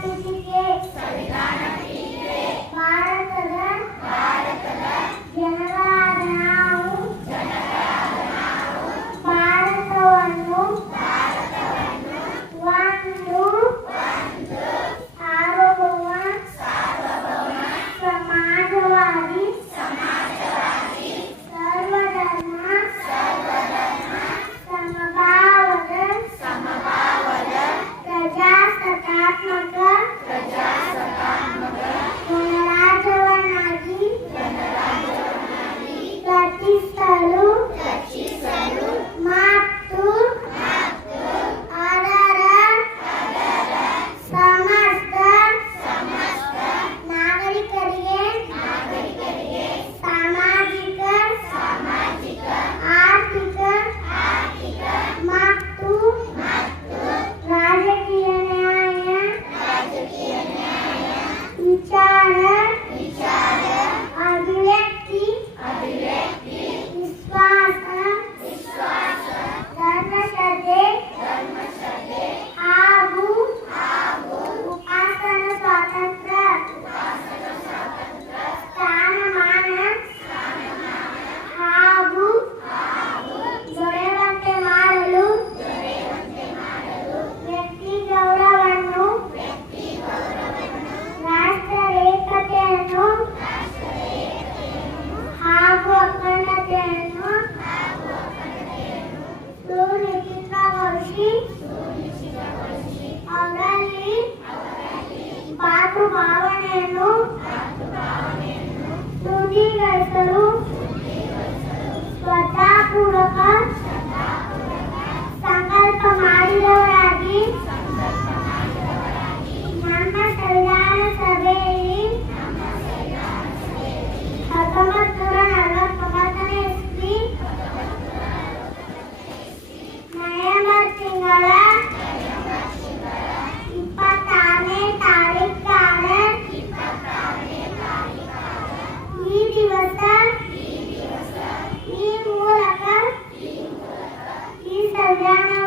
Sanidad बुद्धी स्वतः पुरकत കല്യാണം